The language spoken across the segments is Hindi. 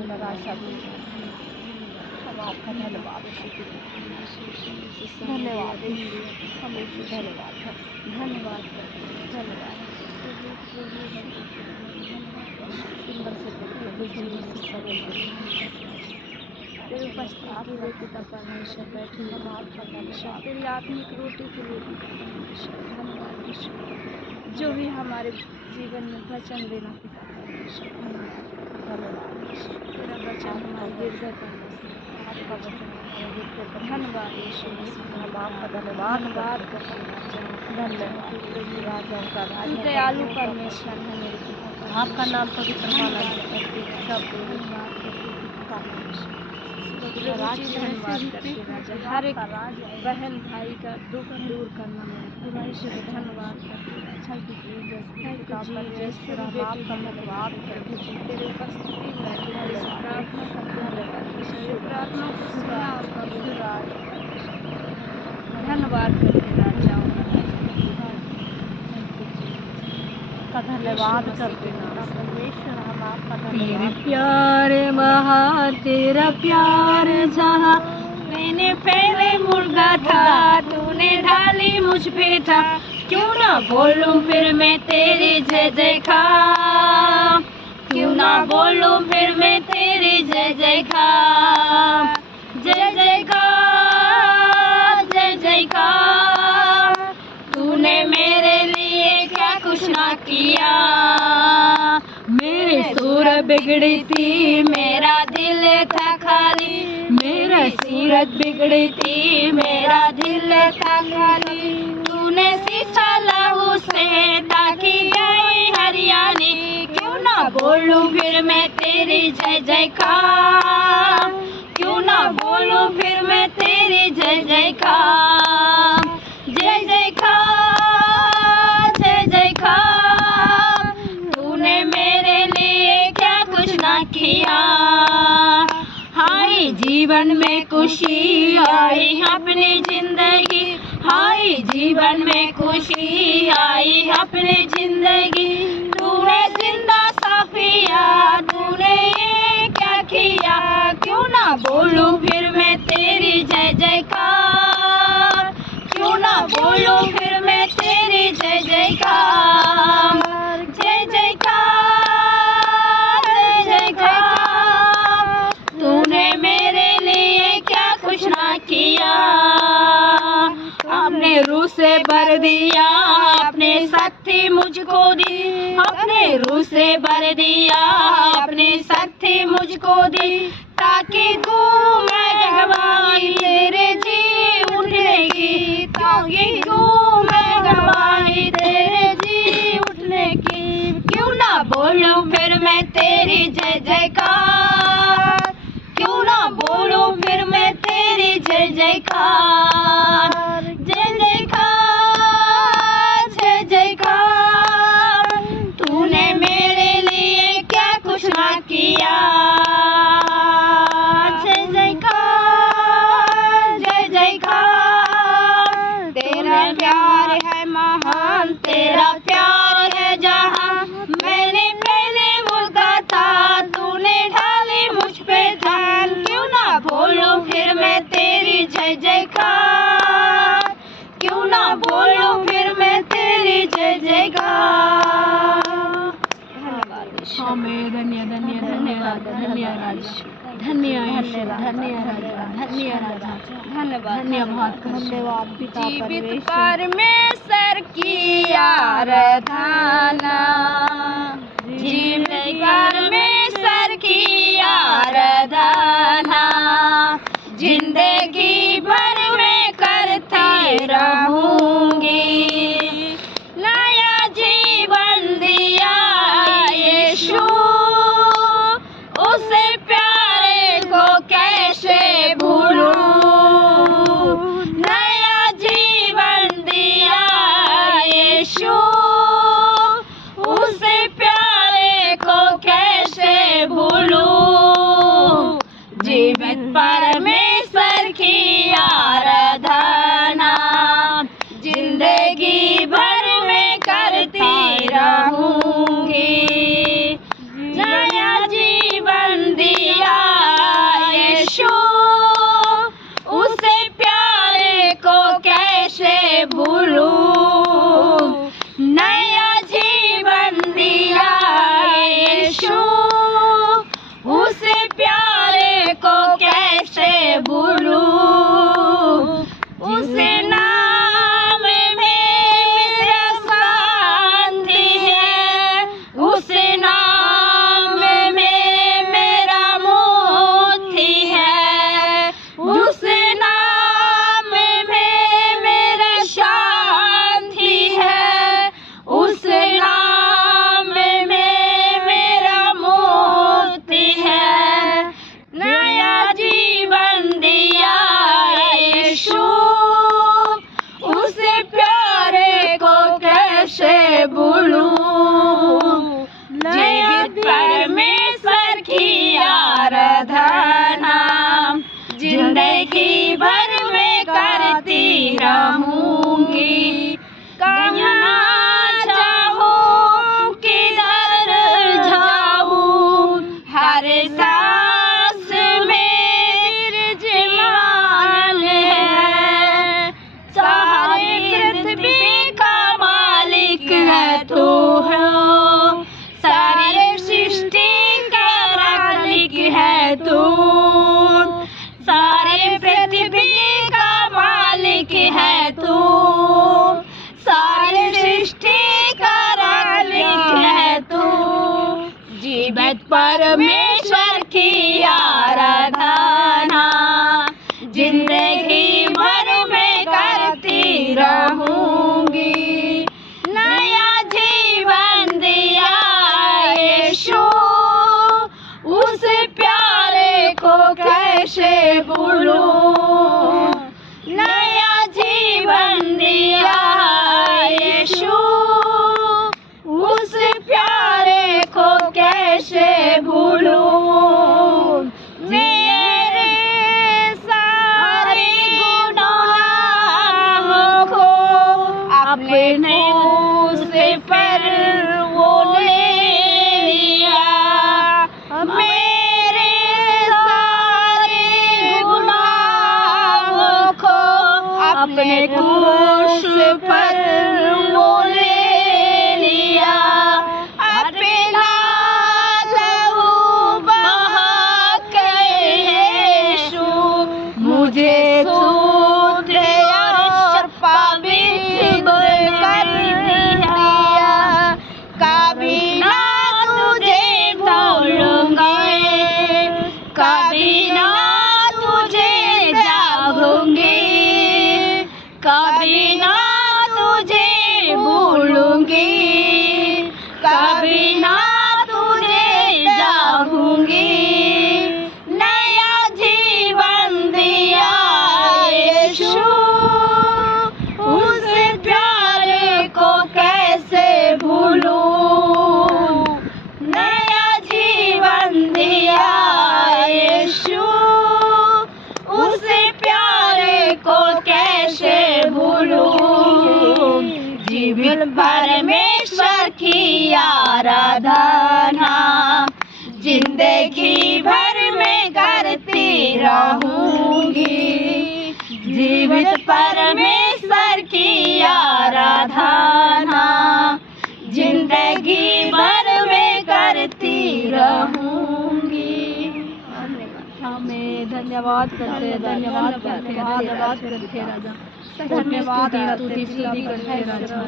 निराशा दूर हो। हम आपका धन्यवाद धन्यवाद हमेशा धन्यवाद धन्यवाद धन्यवाद। सुंदर से तेरी उपस्थिति के लिए पिता परमेश्वर बैठे तेरी आत्मिक रोटी के लिए पिता परमेश्वर धन्यवाद। जो भी हमारे जीवन में वचन देना पिता परमेश्वर धन्यवाद। तेरा वचन हमारे हृदय पर आपका वचन धन्यवाद यीशु हम आपका धन्यवाद करते धन्यवाद। तू दयालु परमेश्वर है मेरे पिता आपका नाम पवित्र माना धन्यवाद करते हर एक बहन भाई का दुख दूर करना मेरा बुराई से धन्यवाद करते तेरे उपस्थिति में प्रार्थना को सुना धन्यवाद करते राजाओं का धन्यवाद करते परमेश्वर। हम आपका तेरे प्यार महा तेरा प्यार जहाँ मैंने पहले मुर्गा था तूने ढाली मुझ पे था। क्यों ना बोलूं फिर मैं तेरी जय जयकार, क्यों ना बोलूं फिर मैं तेरी जय जयकार। जय जयकार जय जयकार, तूने मेरे लिए क्या कुछ ना किया। मेरी सूरत बिगड़ी थी मेरा दिल था खाली, मेरी सीरत बिगड़ी थी मेरा दिल था खाली। तूने सींचा लहू से ताकि गई हरियाली। क्यों ना बोलूं फिर मैं तेरी जय जयकार, क्यों ना बोलूं फिर मैं तेरी जय जयकार। जय जयकार जय जयकार, तूने मेरे लिए क्या कुछ ना किया। हाय जीवन में खुशी आई अपनी जिंदगी, हाय जीवन में खुशी आई अपनी जिंदगी। तूने जिंदा साफिया तूने ये क्या किया। क्यों ना बोलूं फिर मैं तेरी जय जयकार, क्यों ना बोलूं फिर मैं तेरी जय जयकार। जय जयकार जय जयकार, तूने मेरे लिए क्या कुछ ना किया। अपने रूह से भर दिया अपने शक्ति मुझको दी, अपने रूह से भर दिया अपने शक्ति मुझको दी। ताकि तू मैं गवाही तेरे जी उठने की, ताकि तू मैं गवाही तेरे जी उठने की। क्यों ना बोलूं फिर मैं तेरी जय जयकार, क्यों ना बोलूं फिर मैं तेरी जय जयकार। जय जयकार जय जयकार, तूने मेरे लिए क्या कुछ ना किया। जय जयकार जय जयकार, तेरा प्यार है महान तेरा प्यार है जहाँ। मैंने पहले मुर्गा था तूने ढाली मुझ पे ध्यान। क्यों ना बोलूं फिर मैं तेरी जय जयकार, क्यों ना बोलूं फिर मैं तेरी जय जयकार। धन्य धन्य धन्यवाद धन्यवाद धन्यवाद धन्यवाद। जीवित परमेश्वर की आराधना, जीवित परमेश्वर की आराधना, जिंदगी भर में करती रहूंगी। नया जीवन दिया यीशु, उसे प्यारे को कैसे भूलूं। नया जीवन दिया यीशु, जिंदगी भर में करती रहूंगी। कहीं ना जाऊं किधर जाऊं, हर सांस में विराजमान है। सारी पृथ्वी का मालिक है तू हो, सारी सृष्टि का मालिक है तू, सारी पृथ्वी का मालिक है तू, सारी सृष्टि का मालिक है तू। जीवित परमेश्वर की आराधना जिंदगी भर में करती रहूंगी। नया जीवन दिया यीशु, उस प्यारे को कैसे भूलूं। नया जीवन दिया यीशु, उस प्यारे को कैसे भूलूं। मेरे सारे गुनाहों को अपने उस पर वो ले लिया। मेरे सारे गुनाहों को अपने क्रूस पर वो ले लिया। अपना लहू बहा के यीशु मुझे शुद्ध और पवित्र कर दिया। कभी ना तुझे भूलूंगा, कभी ना तुझे जाऊंगी, कभी ना तुझे भूलूंगी, कभी ना तुझे जाऊंगी। नया जीवन दिया यीशु, उस प्यारे को कैसे भूलूं। नया जीवन दिया यीशु, उस प्यारे को कैसे भूलूं। जीवित परमेश्वर की आराधना जिंदगी भर में करती रहूंगी। जीवित परमेश्वर की आराधना जिंदगी भर में करती रहूंगी। हमें धन्यवाद करते, धन्यवाद करते, धन्यवाद करते राजा, धन्यवाद स्तुति करते राजा।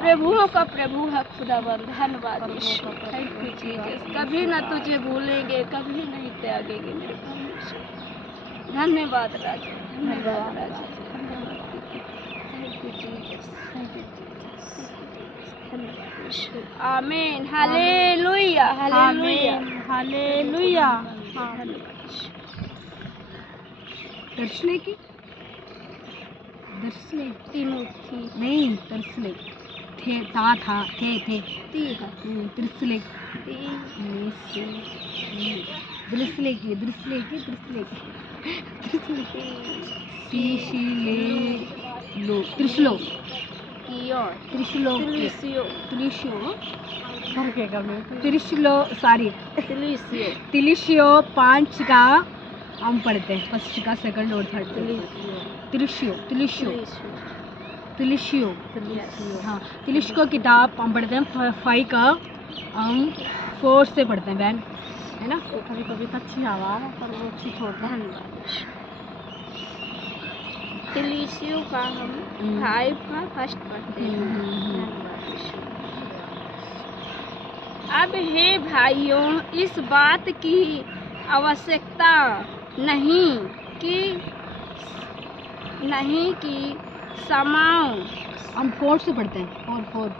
प्रभुओं का प्रभु है खुदावंद, धन्यवाद यीशु। Thank you Jesus. कभी न तुझे भूलेंगे, कभी नहीं त्यागेंगे मेरे परमेश्वर। धन्यवाद राजा, धन्यवाद राजा, thank you Jesus, thank you Jesus. आमीन, हालेलुया, हालेलुया, हालेलुया। दर्शने की दर्शने तीमोथी नहीं, दर्शने थे था थे दृश्ले दृश्ले की दृश्ले की दृश्ले लो त्रिशलो त्रिशलो त्रिशो करके त्रिशलो सॉरी तिलिशियो 5 का हम पढ़ते हैं, फर्स्ट का सेकंड और थर्ड। तिलिशियो तिलिशियो तिलिशियो हाँ, तिलिशियो किताब हम पढ़ते हैं 5 का हम 4 से पढ़ते हैं बहन, है ना। कभी कभी अच्छी आवाज़ पर वो अच्छी छोड़ते हैं। तिलिशियो का हम 5 का फर्स्ट पढ़ते हैं। अब हे भाइयों, इस बात की आवश्यकता नहीं कि समाओ, हम 4 से पढ़ते हैं, 4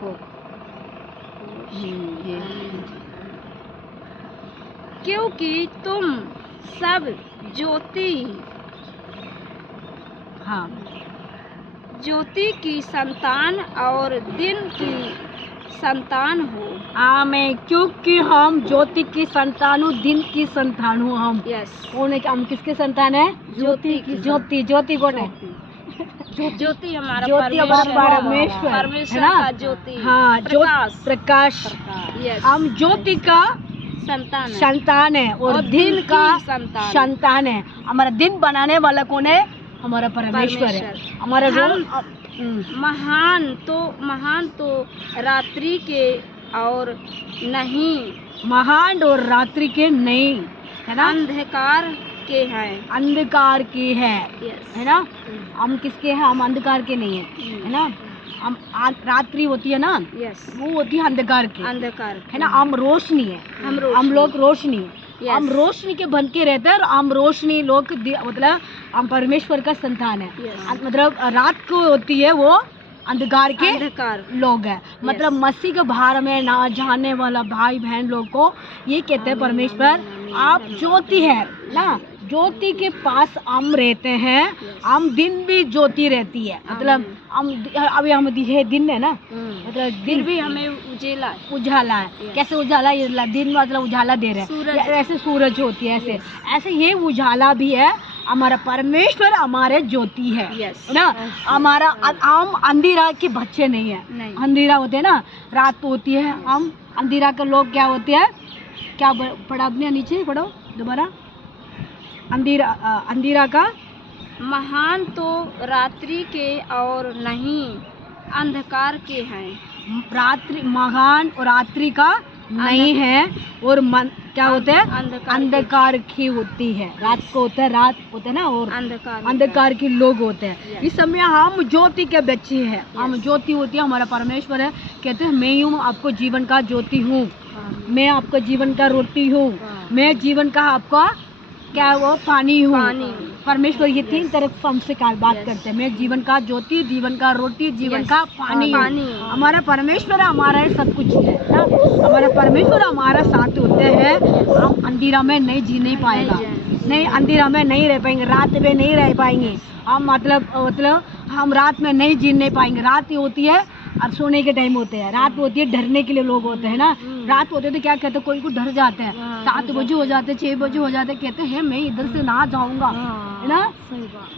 क्योंकि तुम सब ज्योति की संतान और दिन की संतान हो। आमीन। क्योंकि हम ज्योति की संतान हूँ, दिन की संतान हूँ हम। यस। कौन है? हम किसके संतान है? ज्योति की। ज्योति। ज्योति कौन है? ज्योति हमारा ज्योति हमारा परमेश्वर है परमेश्वर ना? का ज्योति। हाँ, प्रकाश। यस। हम ज्योति का संतान है और दिन का संतान है। हमारा दिन बनाने वाला कौन है? हमारा परमेश्वर है। हमारा महान तो रात्रि के और नहीं, महान और रात्रि के नहीं, है ना? अंधकार के हैं। अंधकार की है, यस। है ना? हम किसके हैं? हम अंधकार के नहीं है, है ना? हम रात्रि होती है ना, यस, वो होती है अंधकार की, है ना? हम रोशनी है, हम लोग रोशनी है। हम रोशनी के बन के रहते हैं और हम रोशनी लोग, मतलब हम परमेश्वर का संतान है। मतलब रात को होती है वो अंधकार के लोग है। मतलब मसीह के बाहर में ना जाने वाला भाई बहन लोग को ये कहते हैं परमेश्वर आप ज्योति है ना। ज्योति के पास हम रहते हैं। हम दिन भी ज्योति रहती है। मतलब हम अभी हम दिन है ना, मतलब दिन भी हमें उजाला है। कैसे उजाला? ये दिन मतलब उजाला दे रहे हैं, ऐसे सूरज होती है, ऐसे ये उजाला भी है। हमारा परमेश्वर हमारे ज्योति है ना। हमारा हम अंधेरा के बच्चे नहीं है। अंधेरा होते हैं ना, रात होती है, हम अंधेरा के लोग क्या होते हैं? क्या पढ़ा आपने? नीचे पढ़ो दोबारा। अंधेरा का महान तो रात्रि के और नहीं, अंधकार के हैं। रात्रि महान और रात्रि का नहीं है और क्या होता है? अंधकार की होती है। रात को होता है, रात होता है ना, और अंधकार के लोग होते हैं। इस समय हम ज्योति के बच्चे हैं। हम ज्योति होती है, हमारा परमेश्वर है। कहते हैं मैं हूँ आपको जीवन का ज्योति हूँ, मैं आपका जीवन का रोटी हूँ, मैं जीवन का आपका क्या वो पानी हूँ। परमेश्वर ये तीन तरफ हमसे बात करते हैं। मैं जीवन का ज्योति, जीवन का रोटी, जीवन का पानी हूँ। हमारा परमेश्वर हमारा सब कुछ है ना। हमारा परमेश्वर हमारा साथ होते हैं। हम अंधेरा में नहीं जी नहीं पाएगा, नहीं अंधेरा में नहीं रह पाएंगे, रात में नहीं रह पाएंगे हम। मतलब हम रात में नहीं जी नहीं पाएंगे। रात होती है और सोने के टाइम होते हैं। रात होती है डरने के लिए लोग होते हैं ना। रात होते तो क्या कहते हैं? कोई को डर जाते हैं। 7 बजे हो जाते, 6 बजे हो जाते, कहते हैं मैं इधर से ना जाऊंगा, है ना।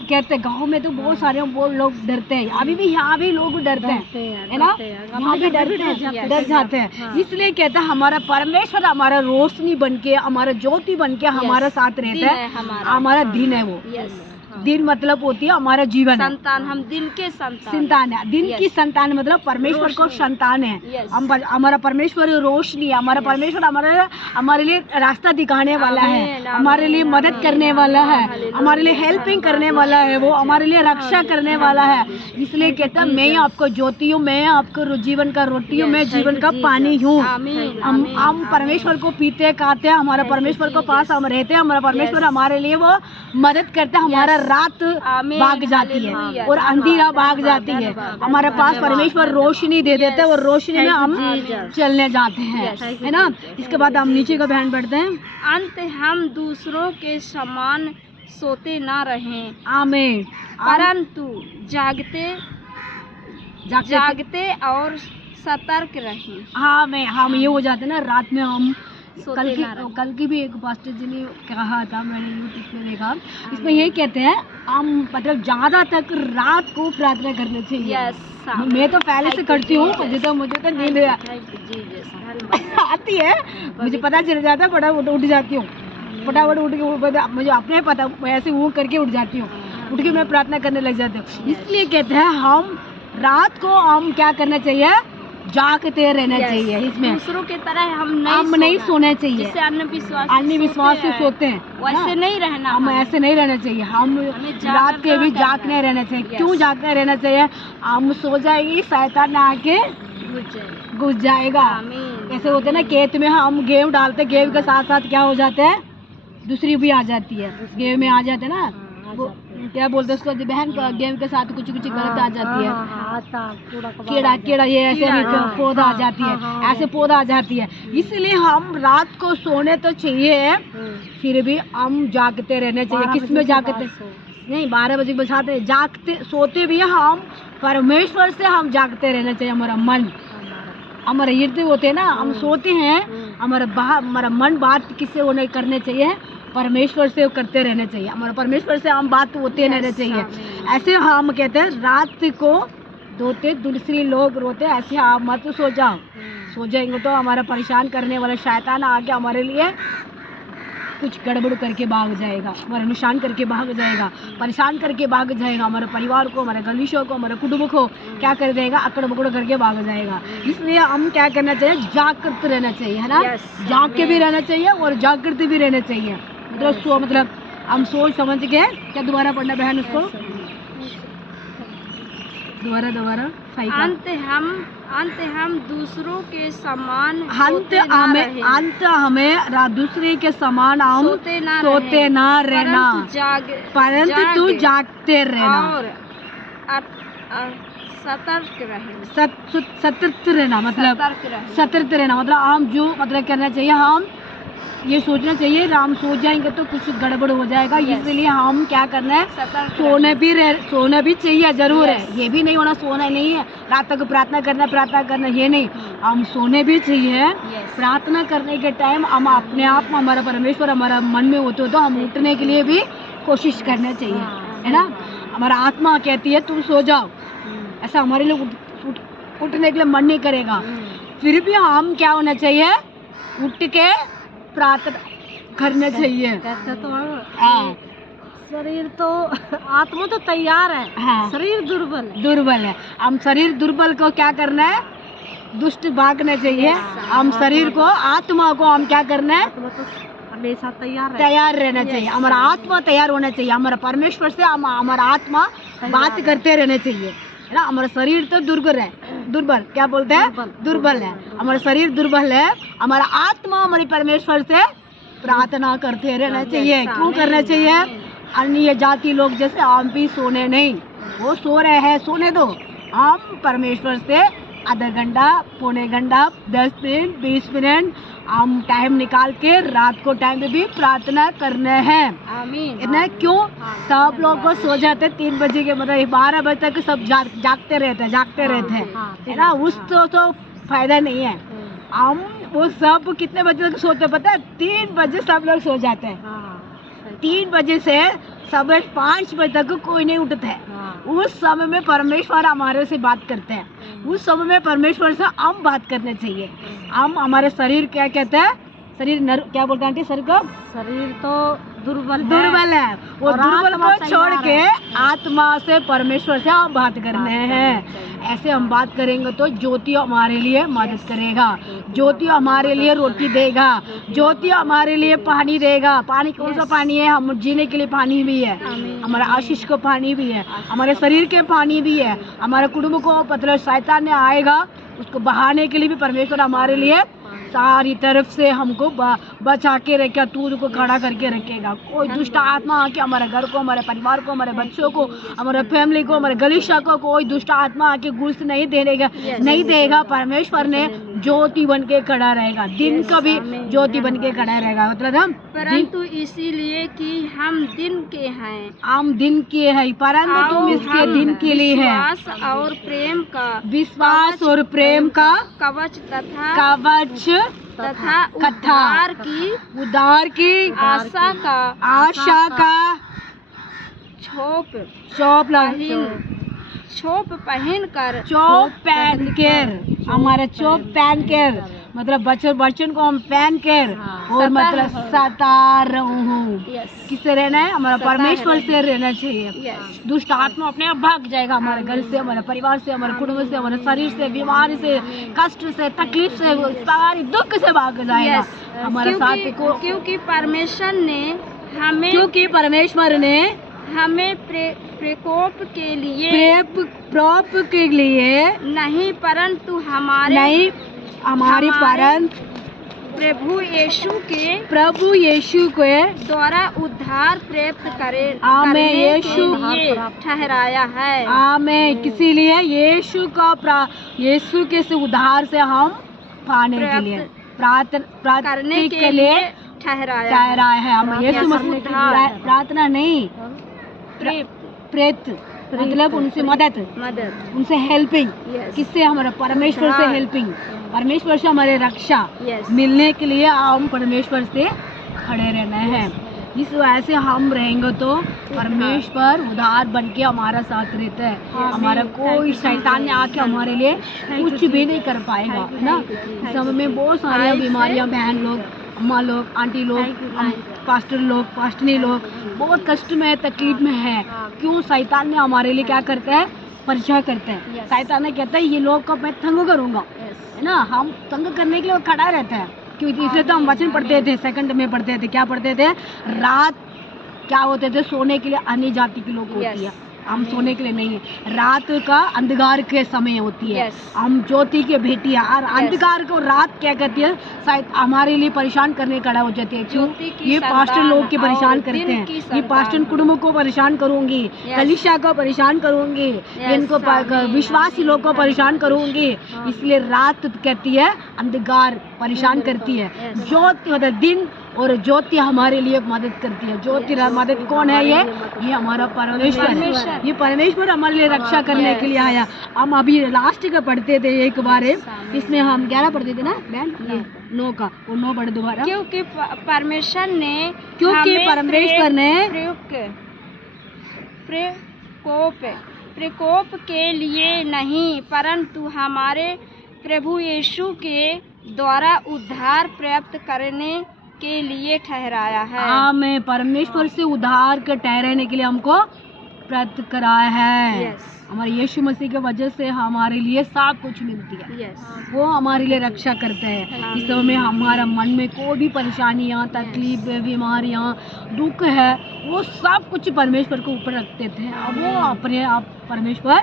कहते गांव में तो बहुत सारे वो लोग डरते हैं। अभी भी यहाँ भी लोग डरते हैं, है ना। यहाँ भी डर जाते हैं। इसलिए कहते हैं हमारा परमेश्वर हमारा रोशनी बन के, हमारा ज्योति बन के हमारा साथ रहता है। हमारा दिन है वो। दिन मतलब होती है हमारा जीवन संतान। हम दिन के संतान है। दिन की संतान मतलब परमेश्वर को संतान है। हम हमारा परमेश्वर रोशनी है। हमारा परमेश्वर हमारे लिए रास्ता दिखाने वाला है, हमारे लिए मदद करने वाला है, हमारे लिए हेल्पिंग करने वाला है, वो हमारे लिए रक्षा करने वाला है। इसलिए कहता है मैं आपको ज्योति हूँ, मैं आपको जीवन का रोटी हूँ, मैं जीवन का पानी हूँ। हम परमेश्वर को पीते खाते हैं, हमारा परमेश्वर को पास हम रहते हैं। हमारा परमेश्वर हमारे लिए वो मदद करता है। हमारा रात भाग जाती है और अंधेरा भाग जाती है। हमारे पास परमेश्वर रोशनी दे देते हैं और रोशनी में हम चलने जाते हैं, है ना। इसके बाद हम नीचे का बयान पढ़ते हैं। अंत हम दूसरों के समान सोते ना रहें, आमीन, परंतु जागते और सतर्क रहें। हाँ मैं हम ये हो जाते ना, रात में हम कल की भी एक पास्टर जी ने कहा था, मैंने यूट्यूब में देखा। इसमें यही कहते हैं हम मतलब ज़्यादा तक रात को प्रार्थना करनी चाहिए। मैं तो पहले से करती हूँ, मुझे तो नींद आती है, मुझे पता चल जाता है, फटाफट उठ जाती हूँ। फटाफट उठ के मुझे अपने पता ऐसे वो करके उठ जाती हूँ, उठ के मैं प्रार्थना करने लग जाती हूँ। इसलिए कहते हैं हम रात को हम क्या करना चाहिए? जागते रहना चाहिए। इसमें दूसरों की तरह हम नहीं सोना चाहिए। अन्य विश्वास से सोते हैं, वैसे नहीं रहना। हम ऐसे नहीं रहना चाहिए। हम रात के भी जागते रहना चाहिए। क्यों जागते रहना चाहिए? हम सो जाएगी, शैतान आके घुस जाएगा। ऐसे होते ना खेत में हम गेहूं डालते, गेहूं के साथ साथ क्या हो जाता है? दूसरी भी आ जाती है, गेहूं में आ जाते ना, वो क्या बोलते हैं उसको बहन, गेहूं के साथ कुछ गलत आ जाती है, कीड़ा ये ऐसे पौधा आ जाती है, ऐसे पौधा आ जाती है। इसलिए हम रात को सोने तो चाहिए, फिर भी हम जागते रहने चाहिए। किसमें जागते? नहीं 12 बजे बजाते जागते सोते भी हम परमेश्वर से हम जागते रहना चाहिए। हमारा मन हमारे इर्द होते हैं ना, हम सोते हैं, हमारा मन बात किससे होने करने चाहिए, परमेश्वर से करते रहने चाहिए। हमारा परमेश्वर से हम बात होते रहने चाहिए। ऐसे हम कहते हैं रात को दोते दूसरी लोग रोते, ऐसे आप मत सो जाओ। सो जाएंगे तो हमारा परेशान करने वाला शैतान आके हमारे लिए कुछ गड़बड़ करके भाग जाएगा, हमारा नुकसान करके भाग जाएगा, परेशान करके भाग जाएगा, हमारे परिवार को, हमारे गलीशों को, हमारे कुटुंब को क्या कर देगा, अकड़ बकड़ करके भाग जाएगा। इसलिए हम क्या करना चाहिए, जागृत रहना चाहिए, है ना। जाग के भी रहना चाहिए और जागृत भी रहना चाहिए। मतलब हम सोच समझ के, क्या दोबारा पढ़ना बहन उसको, दोबारा अंत हम दूसरों के समान अंत हमें दूसरे के समान हम सोते ना रहना, परंतु तू जागते रहना और सतर्क रहना, मतलब सतर्क रहना, मतलब हम जो मतलब करना चाहिए, हम ये सोचना चाहिए हम सो जाएंगे तो कुछ गड़बड़ हो जाएगा। इसलिए हम क्या करना है, सोना भी चाहिए, जरूर है, ये भी नहीं होना सोना नहीं है, रात तक प्रार्थना करना ये नहीं, हम सोने भी चाहिए। प्रार्थना करने के टाइम हम अपने आप में हमारा परमेश्वर हमारा मन में होते हो तो हम उठने के लिए भी कोशिश करना चाहिए, है ना। हमारा आत्मा कहती है तुम सो जाओ, ऐसा हमारे लिए उठने के लिए मन नहीं करेगा, फिर भी हम क्या होना चाहिए, उठ के प्रार्थना करना चाहिए। शरीर तो आत्मा तो तैयार है, हाँ, शरीर दुर्बल है। हम शरीर दुर्बल को क्या करना है, दुष्ट भागना चाहिए। हम शरीर को, आत्मा को हम क्या करना है, हमेशा तैयार रहना चाहिए। हमारा आत्मा तैयार होना चाहिए, हमारा परमेश्वर से हमारा आत्मा बात करते रहना चाहिए, है ना। हमारा शरीर तो दुर्बल क्या बोलते हैं, दुर्बल है, हमारा शरीर दुर्बल है, हमारा आत्मा हमारे परमेश्वर से प्रार्थना करते रहना चाहिए। क्यों करना चाहिए, अन्य जाति लोग जैसे हम भी सोने नहीं, वो सो रहे हैं, सोने दो। हम परमेश्वर से आधा घंटा, पौने घंटा, 10 मिनट, 20 मिनट हम टाइम निकाल के रात को टाइम पे भी प्रार्थना करना है। इतना क्यों, सब लोग को सो जाते 3 बजे के, मतलब 12 बजे तक सब जागते रहते हैं, है ना। उस तो फायदा नहीं है। हम वो सब कितने बजे तक सोते पता है, 3 बजे सब लोग सो जाते हैं। 3 बजे से सुबह 5 बजे तक कोई नहीं उठता है। उस समय में परमेश्वर हमारे से बात करते हैं, उस समय में परमेश्वर से हम बात करने चाहिए। हम हमारे शरीर क्या कहते हैं, शरीर क्या बोलते हैं आंटी, शरीर तो दुर्बल है, वो दुर्बल को छोड़ के आत्मा से परमेश्वर से हम बात करने हैं। ऐसे हम बात करेंगे तो ज्योति हमारे लिए मदद करेगा, ज्योति हमारे लिए रोटी देगा, ज्योति हमारे लिए पानी देगा। पानी कौन सा पानी है, हम जीने के लिए पानी भी है, हमारा आशीष को पानी भी है, हमारे शरीर के पानी भी है, हमारे कुटुंब को मतलब शैतान ने आएगा उसको बहाने के लिए भी परमेश्वर हमारे लिए सारी तरफ से हमको बचा के रखेगा, दूर को खड़ा करके रखेगा। कोई दुष्ट आत्मा आके हमारे घर को, हमारे परिवार को, हमारे बच्चों को, हमारे फैमिली को, हमारे गलीशा को कोई दुष्ट आत्मा आके घुस नहीं देगा। परमेश्वर ने ज्योति बन के खड़ा रहेगा, दिन का भी ज्योति बन के खड़ा रहेगा। मतलब हम परंतु इसीलिए कि हम दिन के हैं, हम दिन के हैं, परंतु तुम इसके दिन के लिए है। विश्वास और प्रेम का कवच तथा उद्धार की आशा का छोप पहन कर हमारा चोप पहन कर, मतलब बच्चन को हम पहन कर और मतलब सता रहूं। किससे रहना है, हमारा परमेश्वर से रहना चाहिए। दुष्ट आत्मा अपने आप भाग जाएगा हमारे घर से, हमारे परिवार से, हमारे कुटुंब से, हमारे शरीर से, बीमारी से, कष्ट से, तकलीफ से, सारी दुख से भाग जाएगा हमारे साथ को। क्योंकि परमेश्वर ने हमें प्रकोप के लिए नहीं, परंतु हमारे प्रभु यीशु के द्वारा उद्धार प्राप्त करने के लिए ठहराया है। आमीन। किसी लिए यीशु के से उद्धार से हम पाने के लिए प्रार्थना करने के लिए ठहराया है। हम यीशु मसीह प्रार्थना नहीं, मतलब उनसे मदद, उनसे हेल्पिंग, किससे? हमारा परमेश्वर से हेल्पिंग, परमेश्वर से हमारे रक्षा मिलने के लिए हम परमेश्वर से खड़े रहना है। इस वजह से हम रहेंगे तो परमेश्वर उधार बन के हमारा साथ रहता है। हमारा कोई शैतान ने आके हमारे लिए कुछ भी नहीं कर पाएगा, है ना। इस समय में बहुत सारी बीमारियां, बहन लोग, अम्मा लोग, आंटी लोग, पास्टर लोग, पास्टनी लोग बहुत कष्ट में, तकलीफ में है। क्यों? शैतान ने हमारे लिए क्या करता है? परीक्षा करते हैं। शैतान ने कहता है ये लोग को मैं तंग करूंगा, है ना। हम तंग करने के लिए खड़ा रहता है। क्योंकि इसलिए तो हम वचन पढ़ते थे, सेकंड में पढ़ते थे। क्या पढ़ते थे? रात क्या होते थे? सोने के लिए अन्य जाति के लोग होती है, हम सोने के लिए नहीं है। रात का अंधकार के समय होती है, हम ज्योति के बेटी है। और अंधकार को रात क्या कहती है? शायद हमारे लिए परेशान करने खड़ा हो जाती है। क्यों? ये पास्टर लोग के परेशान करते हैं, ये पास्टर कुटुंब को परेशान करूंगी, कलीसिया को परेशान करूंगी, इनको विश्वासी लोग को परेशान करूंगी। इसलिए रात कहती है अंधकार परेशान करती है, ज्योति मतलब दिन, और ज्योति हमारे लिए मदद करती है। ज्योति मदद कौन है? ये हमारा परमेश्वर। ये परमेश्वर हमारे लिए रक्षा करने के लिए आया। हम अभी लास्ट का पढ़ते थे एक बार, इसमें हम 11 पढ़ते थे ना बहन, ये 9 का, वो 9 पढ़ दोबारा। क्योंकि परमेश्वर ने प्रकोप के लिए नहीं, परंतु हमारे प्रभु यीशु के द्वारा उद्धार प्राप्त करने के लिए ठहराया है। हमें परमेश्वर से उद्धार के ठहराने के लिए हमको प्राप्त कराया है। हमारे यीशु मसीह के वजह से हमारे लिए सब कुछ मिलती है। वो हमारे लिए रक्षा करते हैं। इस समय में हमारा मन में कोई भी परेशानियाँ, तकलीफ, बीमारियाँ, दुख है, वो सब कुछ परमेश्वर को ऊपर रखते थे। अब वो अपने आप परमेश्वर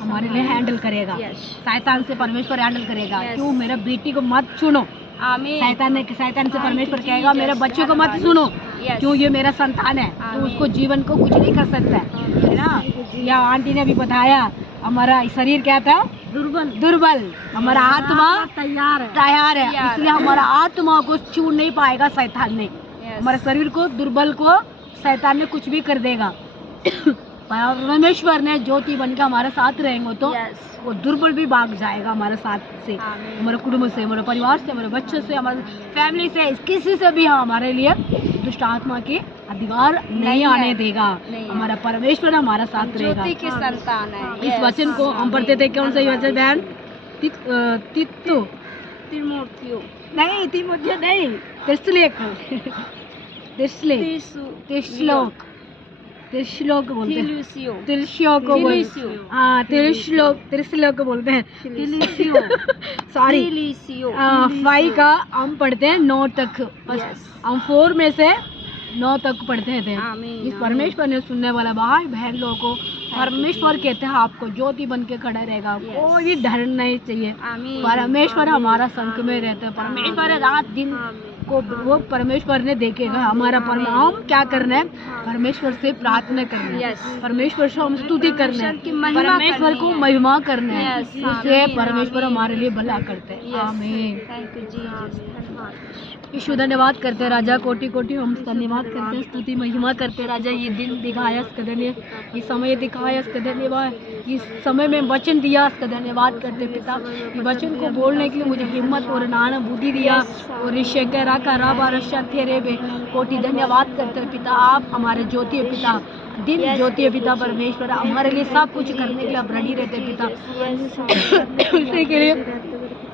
हमारे लिए हैंडल करेगा। शैतान से परमेश्वर हैंडल करेगा। क्यों? मेरा बेटी को मत सुनो। शैतान से परमेश्वर कहेगा मेरे बच्चों को मत सुनो। क्यों? ये मेरा संतान है, तो उसको जीवन को कुछ नहीं कर सकता है ना। या आंटी ने भी बताया, हमारा शरीर क्या था? दुर्बल। हमारा आत्मा तैयार है। इसलिए हमारा आत्मा को छू नहीं पाएगा शैतान ने। हमारे शरीर को दुर्बल को शैतान ने कुछ भी कर देगा। परमेश्वर ने ज्योति बनकर हमारे साथ रहेंगे तो वो दुर्बल भी भाग जाएगा हमारे साथ से, हमारे कुटुंब से, हमारे परिवार से, हमारे बच्चों से, हमारे फैमिली से, किसी से भी हमारे लिए दुष्ट आत्मा के अधिकार नहीं आने देगा। हमारा परमेश्वर हमारा साथ रहेगा। ज्योति के संतान है। इस वचन को हम पढ़ते थे, कौन सा वचन बहन? तिमोथियो नहीं, त्रिश्लोक बोलते हैं। त्रिश्लोक बोलते हैं। सॉरी, 5 का हम पढ़ते हैं 9 तक। हम 4 में से 9 तक पढ़ते थे। इस परमेश्वर ने सुनने वाला भाई बहन लोगों को परमेश्वर कहते हैं आपको ज्योति बन के खड़ा रहेगा, कोई डर नहीं चाहिए। परमेश्वर हमारा संग में रहता है। परमेश्वर रात दिन को वो परमेश्वर ने देखेगा। हमारा हम क्या करना है? परमेश्वर से प्रार्थना करना है, परमेश्वर से हम स्तुति करना है, परमेश्वर को महिमा करना है। उससे परमेश्वर हमारे लिए भला करते हैं। आमीन। ईश्वर धन्यवाद करते हैं राजा, कोटि कोटि हम धन्यवाद करते हैं, स्तुति महिमा करते हैं राजा। ये दिन दिखाया इसका धन्यवाद, ये समय दिखाया इसका धन्यवाद, इस समय में वचन दिया इसका धन्यवाद करते पिता। ये वचन को बोलने के लिए मुझे हिम्मत और नाना बुद्धि दिया और कोटि धन्यवाद करते हैं पिता। आप हमारे ज्योति पिता, दिन ज्योति पिता परमेश्वर, हमारे लिए सब कुछ करने के लिए आप रेडी रहते पिता। उसी के लिए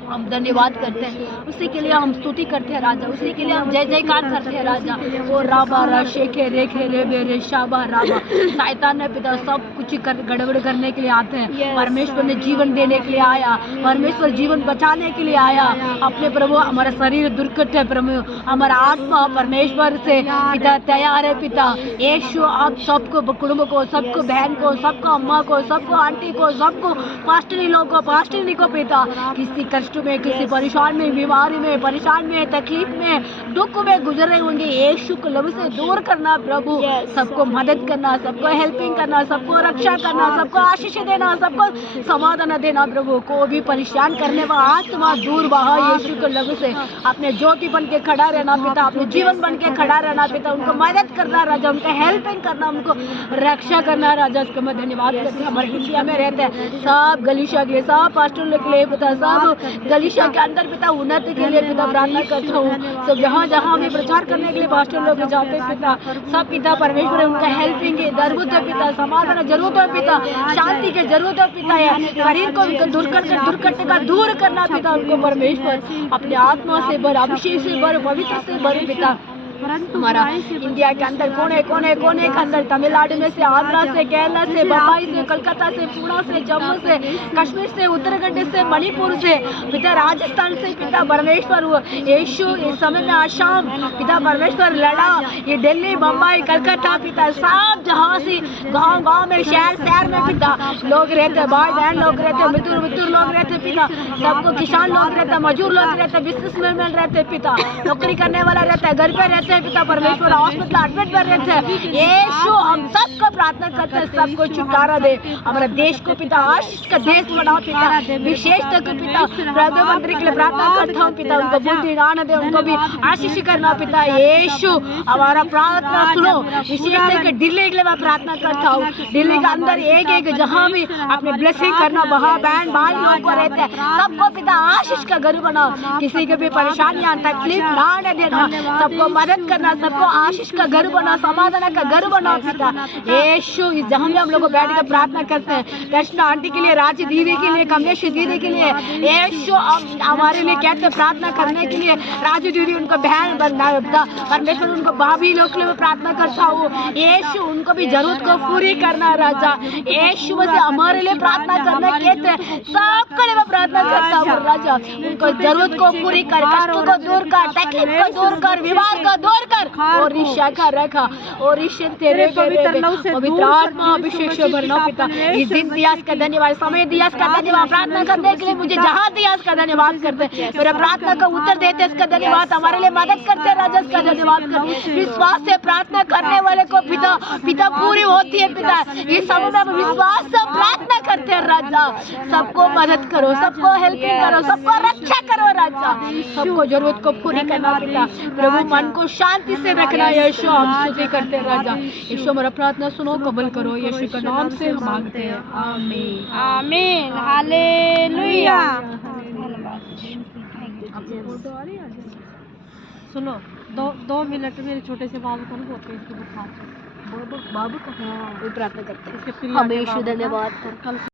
हम धन्यवाद करते हैं, उसी के लिए हम स्तुति करते हैं राजा, उसी के लिए हम जय जयकार करते हैं राजा। ओ राबा रशेखे रेखे रे बेरे शाबा राबा। शैतान ने पिता सब कुछ गड़बड़ करने के लिए आते हैं। परमेश्वर ने जीवन देने के लिए आया, परमेश्वर जीवन बचाने के लिए आया। अपने प्रभु हमारा शरीर दुर्घट है प्रभु, हमारा आत्मा परमेश्वर से पिता तैयार है पिता। यीशु आप सबको, कुटुंब को, सबको, बहन को, सबको, अम्मा को, सबको, आंटी को, सबको, पास्टरी लोग को, पास्टरी को पिता, किसी कष्ट यीशु में किसी परेशान में, बीमारी में, परेशान में, तकलीफ में, दुख में गुजर रहे होंगे, यीशु को लहू से दूर करना प्रभु, सबको मदद करना, सबको हेल्पिंग करना, सबको रक्षा करना, सबको आशीष देना, सबको समाधान देना प्रभु। को भी परेशान करने वाला आत्मा दूर बहा यीशु को लहू से। अपने ज्योति बन के खड़ा रहना पिता, अपने जीवन बन के खड़ा रहना पिता, उनको मदद करना राजा, उनका हेल्पिंग करना, उनको रक्षा करना राजा। उसको मैं धन्यवाद करती हूँ। हमारे इंडिया में रहते हैं सब गलीशा के लिए, सब पास्टर के लिए पिता, सब गलीशा के अंदर पिता उन्नति के लिए पिता प्रार्थना करता हूँ। सब जहाँ जहाँ हमें प्रचार करने के लिए पास्टर लोग जाते हैं पिता, सब पिता परमेश्वर उनका हेल्पिंग की जरूरत है पिता, समाधान जरूरत है पिता, शांति की जरूरत है पिता, शरीर को उनको दुर्घटना का दूर करना पिता, उनको परमेश्वर अपने आत्मा से भर, अभिषेक से भर, पवित्र से भर पिता। हमारा इंडिया के अंदर कोने कोने कोने के अंदर, तमिलनाडु में से, आंध्रा से, केरला से, बम्बई से, कोलकाता से, पुणे से, जम्मू से, कश्मीर से, उत्तराखंड से, मणिपुर से पिता, राजस्थान से पिता परमेश्वर यीशु इस समय में आसाम पिता परमेश्वर लड़ा, ये दिल्ली, बम्बई, कलकत्ता पिता, सब जहाँ से गाँव गाँव में, शहर शहर में पिता लोग रहते, भाई बहन लोग रहते, मित्र लोग रहते पिता, सबको किसान लोग रहते, मजदूर लोग रहते, बिजनेसमैन रहते पिता, नौकरी करने वाला रहता है, घर पे रहते हैं पिता परमेश्वर, हॉस्पिटल एडमिट कर रहते हैं यीशु, हम सबको प्रार्थना करते हैं, सबको छुटकारा दे, हमारा देश को पिता आशीष का देश बनाओ पिता, विशेषता को पिता प्रधानमंत्री के लिए प्रार्थना करता हूँ पिता, उनको बुद्धि दान दे, उनको भी आशीष करना पिता यीशु, हमारा प्रार्थना सुनो। विशेषता के दिल्ली के लिए मैं प्रार्थना करता हूँ, दिल्ली के अंदर एक एक जहाँ भी अपने ब्लेसिंग करना, बहन भाई लोग को रहते हैं सबको पिता आशीष का घर बनाओ, किसी के भी परेशानियां तकलीफ ना देना, सबको मदद करना, सबको आशीष का घर बना, समाधान का घर बना पिता यीशु। जहाँ भी हम लोग बैठ कर प्रार्थना करते हैं, कृष्णा आंटी के लिए, राजी दीदी के लिए, कमलेश दीदी के लिए यीशु, हमारे लिए कहते हैं प्रार्थना करने के लिए, राजू दीदी उनको बहन बनना पिता परमेश्वर, उनको भाभी लोग के लिए प्रार्थना करता हूँ यीशु, उनको भी जरूरत को पूरी करना राजा यीशु, बस हमारे लिए प्रार्थना करना कहते हैं, सबके लिए मैं प्रार्थना करता हूँ राजा, उनको जरूरत को पूरी कर, कष्ट को दूर कर, तकलीफ को दूर कर, बीमार को दूर कर, और ईशा का रखा, और ईश्वर तेरे पवित्र आत्मा अभिषेक से भरना पिता। इस दिन दिया का धन्यवाद, समय दिया का धन्यवाद, प्रार्थना करने के लिए मुझे जहाँ दिया का धन्यवाद करते, मेरे प्रार्थना का उत्तर देते इसका धन्यवाद, हमारे लिए मदद करते राजा इसका धन्यवाद कर। विश्वास से प्रार्थना करने वाले को पिता पिता पूरी होती है पिता, इस समय में विश्वास से प्रार्थना करते हैं राजा, सबको मदद करो, सबको हेल्पिंग करो, सबको रक्षा करो राजा, सबको जरूरत को पूरी करना पिता प्रभु, मन को शांति से रखना यीशु, हम स्तुति करते हैं राजा यीशु, हमारा प्रार्थना सुनो, कबूल करो यीशु के नाम से हम मांगते हैं, आमीन आमीन हालेलुया। सुनो, दो मिनट मेरे छोटे से बाबू को होते हैं, इसको बुखार, बाबू का, हाँ, वो प्रार्थना करते हैं, हमें यीशु धन्यवाद।